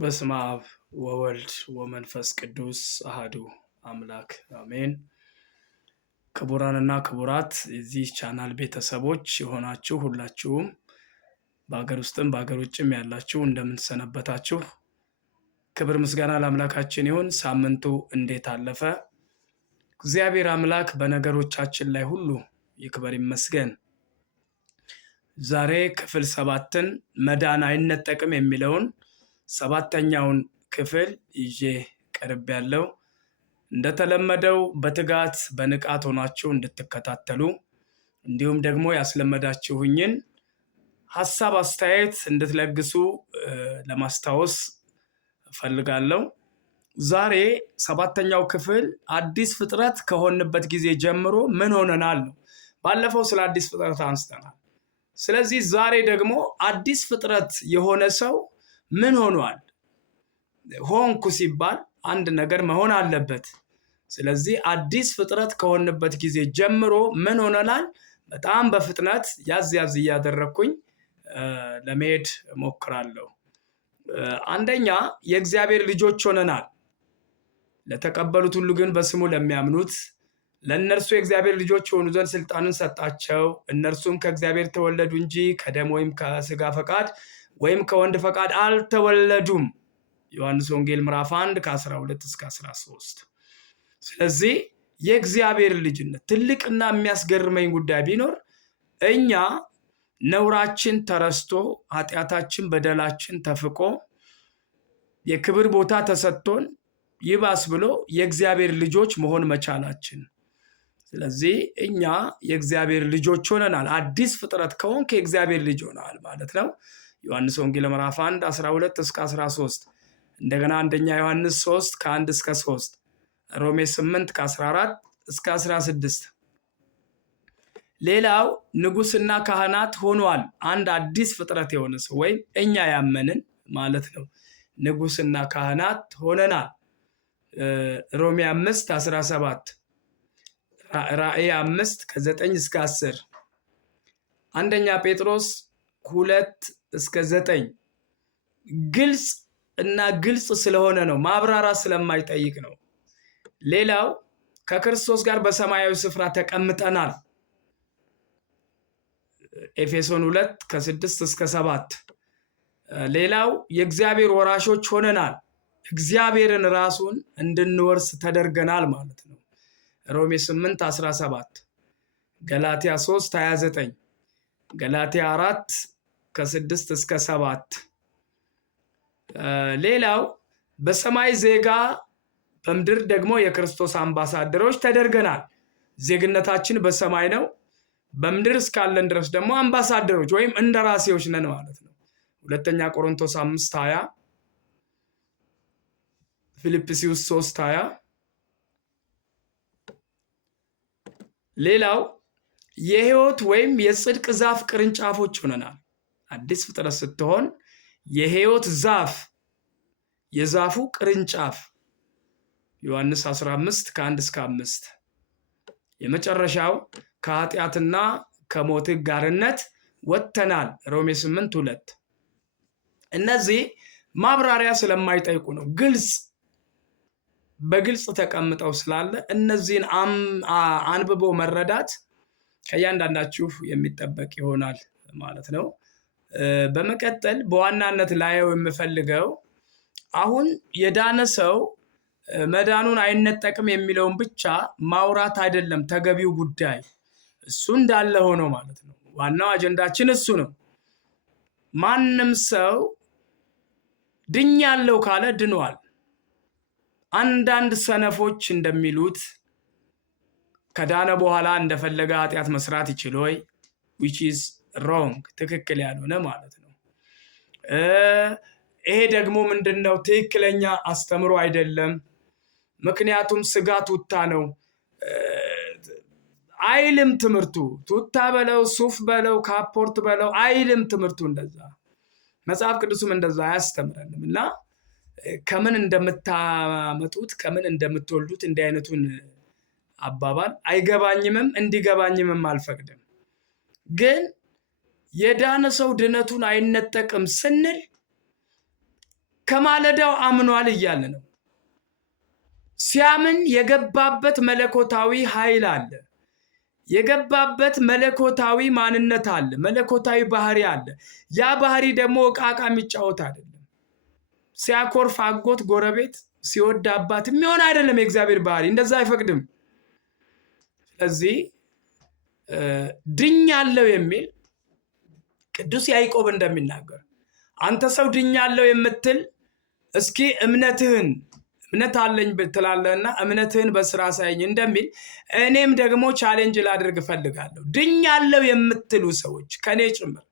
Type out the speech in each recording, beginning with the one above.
በስመ አብ ወወልድ ወመንፈስ ቅዱስ አሃዱ አምላክ አሜን። ክቡራንና ክቡራት የዚህ ቻናል ቤተሰቦች የሆናችሁ ሁላችሁም በአገር ውስጥም በአገር ውጭም ያላችሁ እንደምንሰነበታችሁ፣ ክብር ምስጋና ለአምላካችን ይሁን። ሳምንቱ እንዴት አለፈ? እግዚአብሔር አምላክ በነገሮቻችን ላይ ሁሉ ይክበር ይመስገን። ዛሬ ክፍል 7ን መዳን አይነጠቅም የሚለውን 7ኛውን ክፍል ይዤ ቀርብ ያለው እንደተለመደው በትጋት በንቃት ሆናችሁ እንድትከታተሉ እንዲሁም ደግሞ ያስለመዳችሁኝን ሐሳብ አስተያየት እንድትለግሱ ለማስታወስ እፈልጋለሁ። ዛሬ 7ኛው ክፍል አዲስ ፍጥረት ከሆንበት ጊዜ ጀምሮ ምን ሆነናል ነው። ባለፈው ስለ አዲስ ፍጥረት አንስተናል። ስለዚህ ዛሬ ደግሞ አዲስ ፍጥረት የሆነ ሰው ምን ሆኗል? ሆንኩ ሲባል አንድ ነገር መሆን አለበት። ስለዚህ አዲስ ፍጥረት ከሆንበት ጊዜ ጀምሮ ምን ሆነናል? በጣም በፍጥነት ያዝ እያደረኩኝ ለመሄድ እሞክራለሁ። አንደኛ የእግዚአብሔር ልጆች ሆነናል። ለተቀበሉት ሁሉ ግን በስሙ ለሚያምኑት ለእነርሱ የእግዚአብሔር ልጆች የሆኑ ዘንድ ስልጣንን ሰጣቸው። እነርሱም ከእግዚአብሔር ተወለዱ እንጂ ከደም ወይም ከስጋ ፈቃድ ወይም ከወንድ ፈቃድ አልተወለዱም። ዮሐንስ ወንጌል ምዕራፍ 1 ከ12 እስከ 13። ስለዚህ የእግዚአብሔር ልጅነት ትልቅና የሚያስገርመኝ ጉዳይ ቢኖር እኛ ነውራችን ተረስቶ ኃጢአታችን በደላችን ተፍቆ የክብር ቦታ ተሰጥቶን ይባስ ብሎ የእግዚአብሔር ልጆች መሆን መቻላችን። ስለዚህ እኛ የእግዚአብሔር ልጆች ሆነናል። አዲስ ፍጥረት ከሆንክ የእግዚአብሔር ልጅ ሆነናል ማለት ነው። ዮሐንስ ወንጌል ምዕራፍ 1 12 እስከ 13፣ እንደገና አንደኛ ዮሐንስ 3 ከ1 እስከ 3፣ ሮሜ 8 ከ14 እስከ 16። ሌላው ንጉስና ካህናት ሆኗል። አንድ አዲስ ፍጥረት የሆነ ሰው ወይም እኛ ያመንን ማለት ነው ንጉስና ካህናት ሆነናል። ሮሜ 5 17፣ ራእይ 5 ከ9 እስከ 10፣ አንደኛ ጴጥሮስ 2 እስከ 9። ግልጽ እና ግልጽ ስለሆነ ነው፣ ማብራራት ስለማይጠይቅ ነው። ሌላው ከክርስቶስ ጋር በሰማያዊ ስፍራ ተቀምጠናል። ኤፌሶን 2 ከ6 እስከ 7። ሌላው የእግዚአብሔር ወራሾች ሆነናል። እግዚአብሔርን ራሱን እንድንወርስ ተደርገናል ማለት ነው። ሮሜ 8 17፣ ገላትያ 3 29፣ ገላትያ 4 ከ6 እስከ 7። ሌላው በሰማይ ዜጋ በምድር ደግሞ የክርስቶስ አምባሳደሮች ተደርገናል። ዜግነታችን በሰማይ ነው። በምድር እስካለን ድረስ ደግሞ አምባሳደሮች ወይም እንደራሴዎች ነን ማለት ነው። ሁለተኛ ቆሮንቶስ 5 20፣ ፊልጵስዩስ 3 20። ሌላው የሕይወት ወይም የጽድቅ ዛፍ ቅርንጫፎች ሆነናል። አዲስ ፍጥረት ስትሆን የሕይወት ዛፍ የዛፉ ቅርንጫፍ ዮሐንስ 15 ከ1 እስከ 5። የመጨረሻው ከኃጢአትና ከሞት ጋርነት ወጥተናል። ሮሜ 8 2። እነዚህ ማብራሪያ ስለማይጠይቁ ነው፣ በግልጽ ተቀምጠው ስላለ እነዚህን አንብቦ መረዳት ከእያንዳንዳችሁ የሚጠበቅ ይሆናል ማለት ነው። በመቀጠል በዋናነት ላየው የምፈልገው አሁን የዳነ ሰው መዳኑን አይነጠቅም የሚለውን ብቻ ማውራት አይደለም ተገቢው ጉዳይ። እሱ እንዳለ ሆኖ ማለት ነው። ዋናው አጀንዳችን እሱ ነው። ማንም ሰው ድኛለሁ ካለ ድኗል። አንዳንድ ሰነፎች እንደሚሉት ከዳነ በኋላ እንደፈለገ ኃጢአት መስራት ይችል ወይ? which is wrong፣ ትክክል ያልሆነ ማለት ነው። ይሄ ደግሞ ምንድነው? ትክክለኛ አስተምሮ አይደለም። ምክንያቱም ስጋ ቱታ ነው አይልም ትምህርቱ። ቱታ በለው ሱፍ በለው ካፖርት በለው አይልም ትምህርቱ። እንደዛ መጽሐፍ ቅዱስም እንደዛ አያስተምረንም። እና ከምን እንደምታመጡት ከምን እንደምትወልዱት እንዲህ አይነቱን አባባል አይገባኝምም እንዲገባኝምም አልፈቅድም። ግን የዳነ ሰው ድነቱን አይነጠቅም ስንል ከማለዳው አምኗል እያለ ነው። ሲያምን የገባበት መለኮታዊ ኃይል አለ። የገባበት መለኮታዊ ማንነት አለ። መለኮታዊ ባህሪ አለ። ያ ባህሪ ደግሞ ዕቃ የሚጫወት አይደለም። ሲያኮርፍ አጎት፣ ጎረቤት፣ ሲወድ አባት የሚሆን አይደለም። የእግዚአብሔር ባህሪ እንደዛ አይፈቅድም። ስለዚህ ድኛለሁ የሚል ቅዱስ ያዕቆብ እንደሚናገር አንተ ሰው ድኛለሁ የምትል እስኪ እምነት አለኝ ብትላለህና እምነትህን በስራ ሳይኝ እንደሚል እኔም ደግሞ ቻሌንጅ ላድርግ እፈልጋለሁ። ድኛለሁ የምትሉ ሰዎች ከኔ ጭምር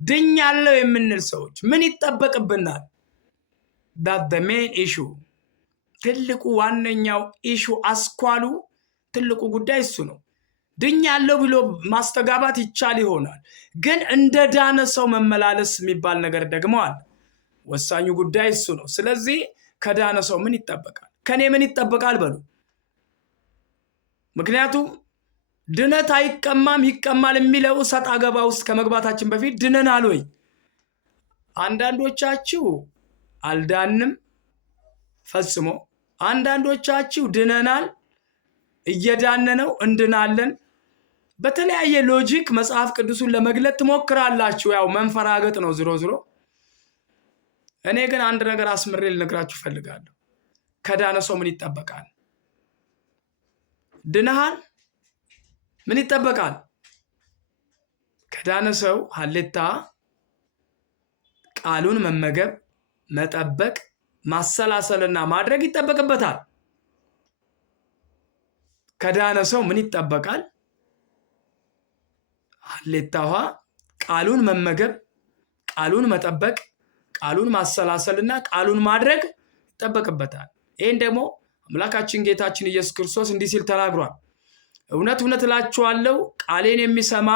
ድኛለሁ የምንል ሰዎች ምን ይጠበቅብናል? that the main issue ትልቁ ዋነኛው ኢሹ አስኳሉ ትልቁ ጉዳይ እሱ ነው። ድኛለሁ ብሎ ማስተጋባት ይቻል ይሆናል፣ ግን እንደ ዳነ ሰው መመላለስ የሚባል ነገር ደግሞ አለ። ወሳኙ ጉዳይ እሱ ነው። ስለዚህ ከዳነ ሰው ምን ይጠበቃል? ከኔ ምን ይጠበቃል በሉ። ምክንያቱም ድነት አይቀማም ይቀማል የሚለው ሰጣ ገባ ውስጥ ከመግባታችን በፊት ድነናል ወይ? አንዳንዶቻችሁ አልዳንም ፈጽሞ፣ አንዳንዶቻችሁ ድነናል እየዳነነው እንድናለን። በተለያየ ሎጂክ መጽሐፍ ቅዱስን ለመግለጥ ትሞክራላችሁ። ያው መንፈራገጥ ነው ዝሮ ዝሮ። እኔ ግን አንድ ነገር አስምሬ ልነግራችሁ ፈልጋለሁ። ከዳነ ሰው ምን ይጠበቃል? ድነሃል? ምን ይጠበቃል? ከዳነ ሰው ሀሌታ ቃሉን መመገብ፣ መጠበቅ፣ ማሰላሰልና ማድረግ ይጠበቅበታል። ከዳነ ሰው ምን ይጠበቃል? ሀሌታዋ ቃሉን መመገብ፣ ቃሉን መጠበቅ፣ ቃሉን ማሰላሰልና ቃሉን ማድረግ ይጠበቅበታል። ይህን ደግሞ አምላካችን ጌታችን ኢየሱስ ክርስቶስ እንዲህ ሲል ተናግሯል። እውነት እውነት እላችኋለሁ ቃሌን የሚሰማ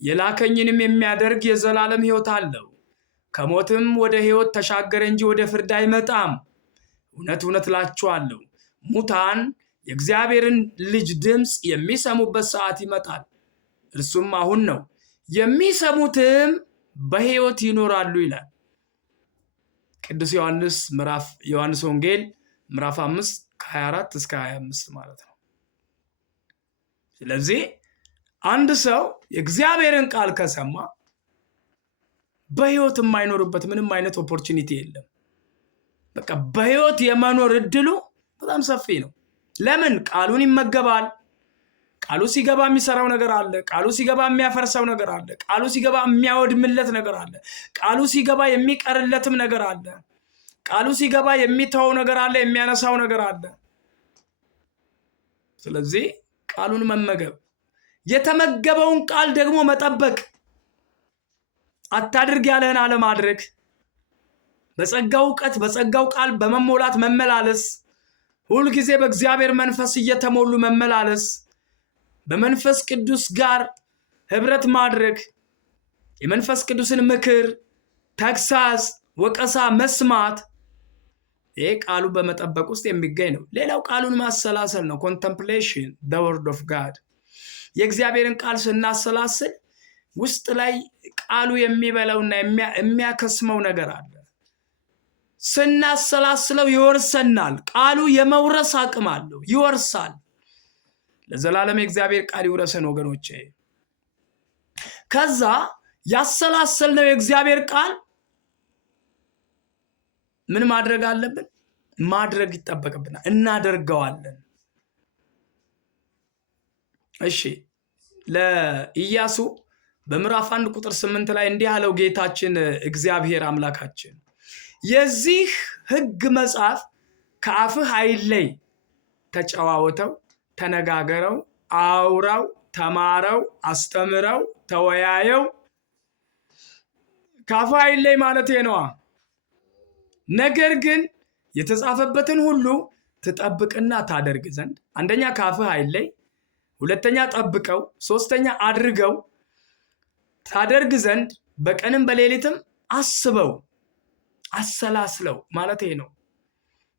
የላከኝንም የሚያደርግ የዘላለም ሕይወት አለው፣ ከሞትም ወደ ሕይወት ተሻገረ እንጂ ወደ ፍርድ አይመጣም። እውነት እውነት እላችኋለሁ ሙታን የእግዚአብሔርን ልጅ ድምፅ የሚሰሙበት ሰዓት ይመጣል፣ እርሱም አሁን ነው፣ የሚሰሙትም በሕይወት ይኖራሉ ይላል ቅዱስ ዮሐንስ ወንጌል ምዕራፍ 5 ከ24 እስከ 25 ማለት ነው። ስለዚህ አንድ ሰው የእግዚአብሔርን ቃል ከሰማ በሕይወት የማይኖርበት ምንም አይነት ኦፖርቹኒቲ የለም። በቃ በሕይወት የመኖር እድሉ በጣም ሰፊ ነው። ለምን? ቃሉን ይመገባል። ቃሉ ሲገባ የሚሰራው ነገር አለ። ቃሉ ሲገባ የሚያፈርሰው ነገር አለ። ቃሉ ሲገባ የሚያወድምለት ነገር አለ። ቃሉ ሲገባ የሚቀርለትም ነገር አለ። ቃሉ ሲገባ የሚተወው ነገር አለ፣ የሚያነሳው ነገር አለ። ስለዚህ ቃሉን መመገብ፣ የተመገበውን ቃል ደግሞ መጠበቅ፣ አታድርግ ያለህን አለማድረግ፣ በጸጋው እውቀት በጸጋው ቃል በመሞላት መመላለስ፣ ሁልጊዜ በእግዚአብሔር መንፈስ እየተሞሉ መመላለስ፣ በመንፈስ ቅዱስ ጋር ህብረት ማድረግ፣ የመንፈስ ቅዱስን ምክር፣ ተግሳጽ፣ ወቀሳ መስማት፣ ይሄ ቃሉ በመጠበቅ ውስጥ የሚገኝ ነው። ሌላው ቃሉን ማሰላሰል ነው። ኮንተምፕሌሽን the word of God። የእግዚአብሔርን ቃል ስናሰላስል ውስጥ ላይ ቃሉ የሚበላውና የሚያከስመው ነገር አለ። ስናሰላስለው ይወርሰናል። ቃሉ የመውረስ አቅም አለው፣ ይወርሳል። ለዘላለም የእግዚአብሔር ቃል ይውረሰን ወገኖቼ። ከዛ ያሰላሰልነው የእግዚአብሔር ቃል ምን ማድረግ አለብን? ማድረግ ይጠበቅብናል። እናደርገዋለን። እሺ፣ ለኢያሱ በምዕራፍ 1 ቁጥር 8 ላይ እንዲህ አለው ጌታችን እግዚአብሔር አምላካችን፣ የዚህ ሕግ መጽሐፍ ከአፍህ አይለይ፣ ተጨዋወተው፣ ተነጋገረው፣ አውራው፣ ተማረው፣ አስተምረው፣ ተወያየው። ከአፍህ አይለይ ማለት ነዋ። ነገር ግን የተጻፈበትን ሁሉ ትጠብቅና ታደርግ ዘንድ፣ አንደኛ ከአፍህ አይለይ፣ ሁለተኛ ጠብቀው፣ ሶስተኛ አድርገው ታደርግ ዘንድ በቀንም በሌሊትም አስበው አሰላስለው ማለት ነው።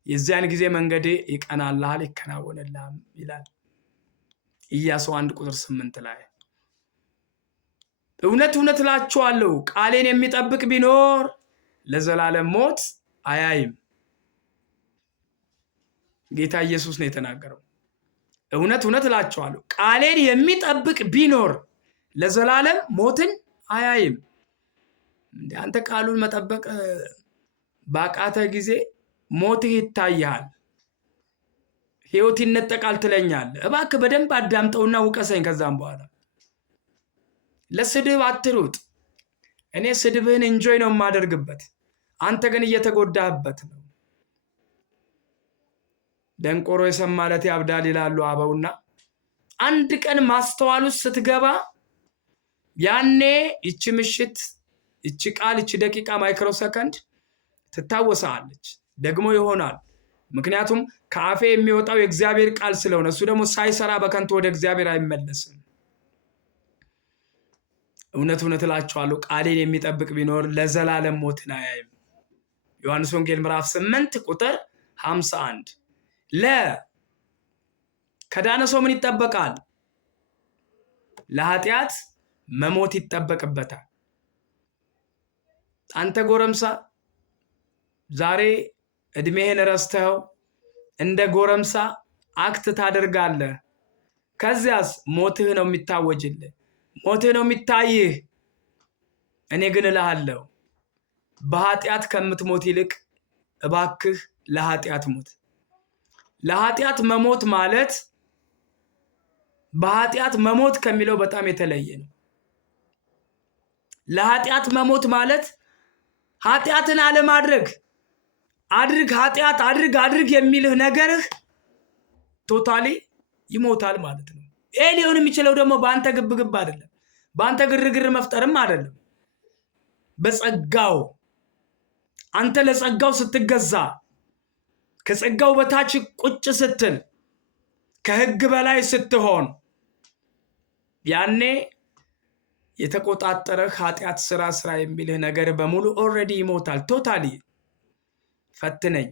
የዚያን ጊዜ መንገዴ ይቀናልሃል ይከናወንልሃል ይላል ኢያሱ 1 ቁጥር 8 ላይ። እውነት እውነት እላችኋለሁ ቃሌን የሚጠብቅ ቢኖር ለዘላለም ሞት አያይም። ጌታ ኢየሱስ ነው የተናገረው። እውነት እውነት እላችኋለሁ ቃሌን የሚጠብቅ ቢኖር ለዘላለም ሞትን አያይም። አንተ ቃሉን መጠበቅ ባቃተ ጊዜ ሞትህ ይታያል፣ ህይወት ይነጠቃል ትለኛለህ። እባክህ በደንብ አዳምጠውና ውቀሰኝ። ከዛም በኋላ ለስድብ አትሩጥ። እኔ ስድብህን እንጆይ ነው የማደርግበት፣ አንተ ግን እየተጎዳህበት ነው። ደንቆሮ የሰማለት ያብዳል ይላሉ አበውና አንድ ቀን ማስተዋል ውስጥ ስትገባ ያኔ ይቺ ምሽት፣ ይቺ ቃል፣ ይቺ ደቂቃ ማይክሮ ሰከንድ ትታወሳለች። ደግሞ ይሆናል። ምክንያቱም ከአፌ የሚወጣው የእግዚአብሔር ቃል ስለሆነ እሱ ደግሞ ሳይሰራ በከንቱ ወደ እግዚአብሔር አይመለስም። እውነት እውነት እላችኋለሁ ቃሌን የሚጠብቅ ቢኖር ለዘላለም ሞትን አያይም። ዮሐንስ ወንጌል ምዕራፍ 8 ቁጥር 51። ከዳነ ሰው ምን ይጠበቃል? ለኃጢአት መሞት ይጠበቅበታል። አንተ ጎረምሳ ዛሬ እድሜህን ረስተኸው እንደ ጎረምሳ አክት ታደርጋለህ። ከዚያስ ሞትህ ነው የሚታወጅልህ፣ ሞትህ ነው የሚታይህ። እኔ ግን እልሃለሁ በኃጢአት ከምትሞት ይልቅ እባክህ ለኃጢአት ሞት። ለኃጢአት መሞት ማለት በኃጢአት መሞት ከሚለው በጣም የተለየ ነው። ለኃጢአት መሞት ማለት ኃጢአትን አለማድረግ፣ አድርግ ኃጢአት አድርግ የሚልህ ነገርህ ቶታሊ ይሞታል ማለት ነው። ይሄ ሊሆን የሚችለው ደግሞ በአንተ ግብግብ አይደለም፣ በአንተ ግርግር መፍጠርም አይደለም። በጸጋው አንተ ለጸጋው ስትገዛ፣ ከጸጋው በታች ቁጭ ስትል፣ ከህግ በላይ ስትሆን ያኔ የተቆጣጠረህ ኃጢአት ስራ የሚልህ ነገር በሙሉ ኦልሬዲ ይሞታል። ቶታሊ ፈትነኝ፣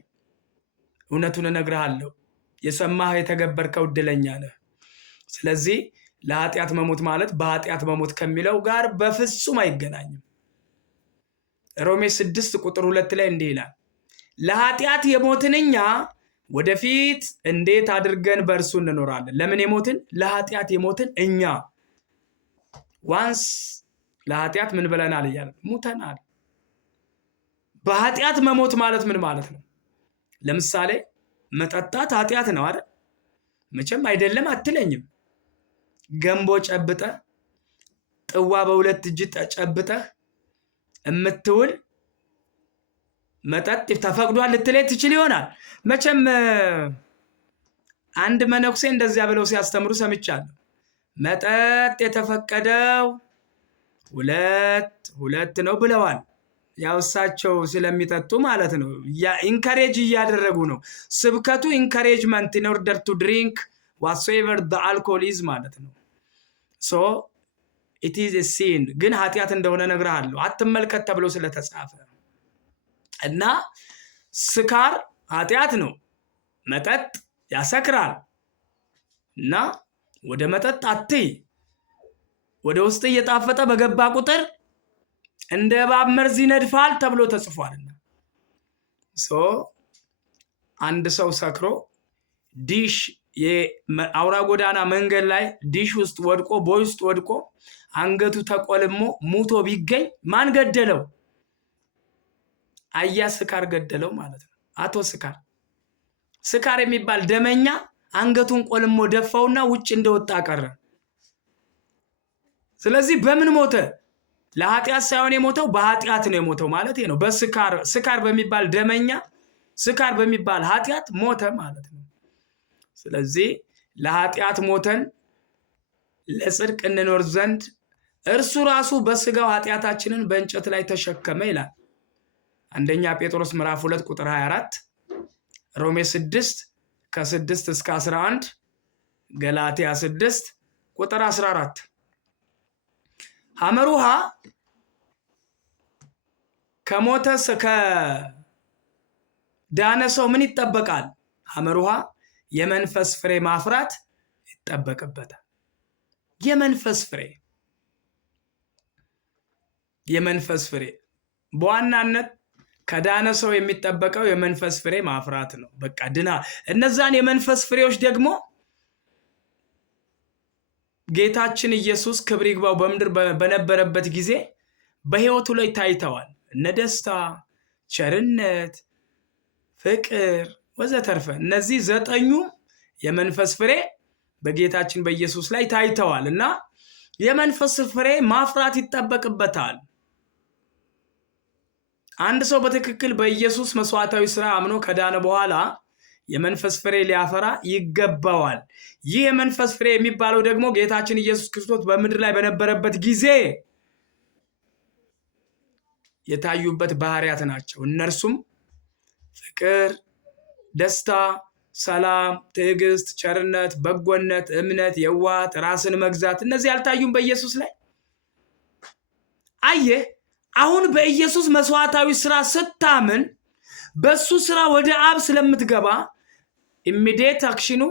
እውነቱን እነግርሃለሁ። የሰማህ የተገበርከው እድለኛ ነህ። ስለዚህ ለኃጢአት መሞት ማለት በኃጢአት መሞት ከሚለው ጋር በፍጹም አይገናኝም። ሮሜ 6 ቁጥር 2 ላይ እንዲህ ይላል፣ ለኃጢአት የሞትን እኛ ወደፊት እንዴት አድርገን በእርሱ እንኖራለን? ለምን የሞትን? ለኃጢአት የሞትን እኛ ዋንስ ለኃጢአት ምን ብለናል እያለ ሙተናል። በኃጢአት መሞት ማለት ምን ማለት ነው? ለምሳሌ መጠጣት ኃጢአት ነው አይደል? መቼም አይደለም አትለኝም። ገንቦ ጨብጠ ጥዋ በሁለት እጅ ጨብጠህ የምትውል መጠጥ ተፈቅዷል ልትለይ ትችል ይሆናል። መቼም አንድ መነኩሴ እንደዚያ ብለው ሲያስተምሩ ሰምቻለሁ። መጠጥ የተፈቀደው ሁለት ነው ብለዋል። ያው እሳቸው ስለሚጠጡ ማለት ነው። ኢንካሬጅ እያደረጉ ነው። ስብከቱ ኢንካሬጅመንት in order to drink whatsoever the alcohol is ማለት ነው። so it is a sin ግን ኃጢአት እንደሆነ ነግርሃለሁ አትመልከት ተብሎ ስለተጻፈ እና ስካር ኃጢአት ነው። መጠጥ ያሰክራል እና ወደ መጠጥ አትይ። ወደ ውስጥ እየጣፈጠ በገባ ቁጥር እንደ እባብ መርዝ ይነድፋል ተብሎ ተጽፏልና አንድ ሰው ሰክሮ ዲሽ የአውራ ጎዳና መንገድ ላይ ዲሽ ውስጥ ወድቆ ቦይ ውስጥ ወድቆ አንገቱ ተቆልሞ ሙቶ ቢገኝ ማን ገደለው? አያ ስካር ገደለው ማለት ነው። አቶ ስካር የሚባል ደመኛ አንገቱን ቆልሞ ደፋውና ውጭ እንደወጣ ቀረ። ስለዚህ በምን ሞተ? ለኃጢአት ሳይሆን የሞተው በኃጢአት ነው የሞተው ማለት ነው። ስካር በሚባል ደመኛ፣ ስካር በሚባል ኃጢአት ሞተ ማለት ነው። ስለዚህ ለኃጢአት ሞተን ለጽድቅ እንኖር ዘንድ እርሱ ራሱ በስጋው ኃጢአታችንን በእንጨት ላይ ተሸከመ ይላል። አንደኛ ጴጥሮስ ምዕራፍ 2 ቁጥር 24፣ ሮሜ 6 ከ6 እስከ 11፣ ገላትያ 6 ቁጥር 14። ሐመር ውሃ ከሞተ ከዳነ ሰው ምን ይጠበቃል? ሐመር ውሃ የመንፈስ ፍሬ ማፍራት ይጠበቅበታል። የመንፈስ ፍሬ በዋናነት ከዳነ ሰው የሚጠበቀው የመንፈስ ፍሬ ማፍራት ነው። በቃ ድና እነዛን የመንፈስ ፍሬዎች ደግሞ ጌታችን ኢየሱስ ክብር ይግባው በምድር በነበረበት ጊዜ በሕይወቱ ላይ ታይተዋል። እነ ደስታ፣ ቸርነት፣ ፍቅር ወዘተርፈ እነዚህ 9ኙ የመንፈስ ፍሬ በጌታችን በኢየሱስ ላይ ታይተዋል እና የመንፈስ ፍሬ ማፍራት ይጠበቅበታል። አንድ ሰው በትክክል በኢየሱስ መስዋዕታዊ ስራ አምኖ ከዳነ በኋላ የመንፈስ ፍሬ ሊያፈራ ይገባዋል። ይህ የመንፈስ ፍሬ የሚባለው ደግሞ ጌታችን ኢየሱስ ክርስቶስ በምድር ላይ በነበረበት ጊዜ የታዩበት ባህሪያት ናቸው። እነርሱም ፍቅር፣ ደስታ፣ ሰላም፣ ትዕግስት፣ ቸርነት፣ በጎነት፣ እምነት፣ የዋሃት፣ ራስን መግዛት እነዚህ ያልታዩም በኢየሱስ ላይ። አየህ፣ አሁን በኢየሱስ መስዋዕታዊ ስራ ስታምን በሱ ስራ ወደ አብ ስለምትገባ ኢሚዲየት አክሽኑ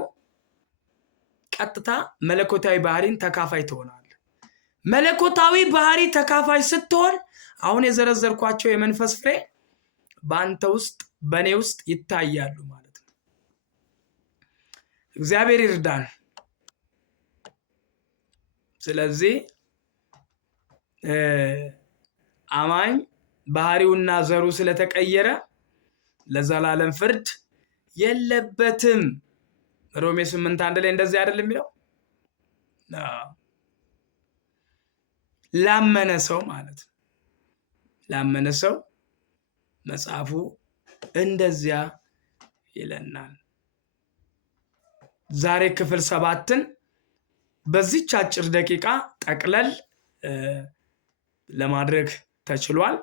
ቀጥታ መለኮታዊ ባህሪን ተካፋይ ትሆናለህ። መለኮታዊ ባህሪ ተካፋይ ስትሆን አሁን የዘረዘርኳቸው የመንፈስ ፍሬ በአንተ ውስጥ በእኔ ውስጥ ይታያሉ ማለት ነው። እግዚአብሔር ይርዳን። ስለዚህ አማኝ ባህሪውና ዘሩ ስለተቀየረ ለዘላለም ፍርድ የለበትም። ሮሜ 8:1 ላይ እንደዚህ አይደል የሚለው? ላመነ ሰው ማለት ነው። ላመነ ሰው መጽሐፉ እንደዚያ ይለናል። ዛሬ ክፍል 7ን በዚህች አጭር ደቂቃ ጠቅለል ለማድረግ ተችሏል።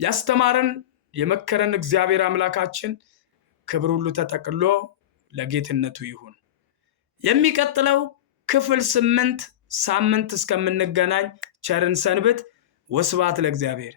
ያስተማረን የመከረን እግዚአብሔር አምላካችን ክብር ሁሉ ተጠቅሎ ለጌትነቱ ይሁን። የሚቀጥለው ክፍል 8 ሳምንት እስከምንገናኝ ቸርን ሰንብት። ወስብሐት ለእግዚአብሔር።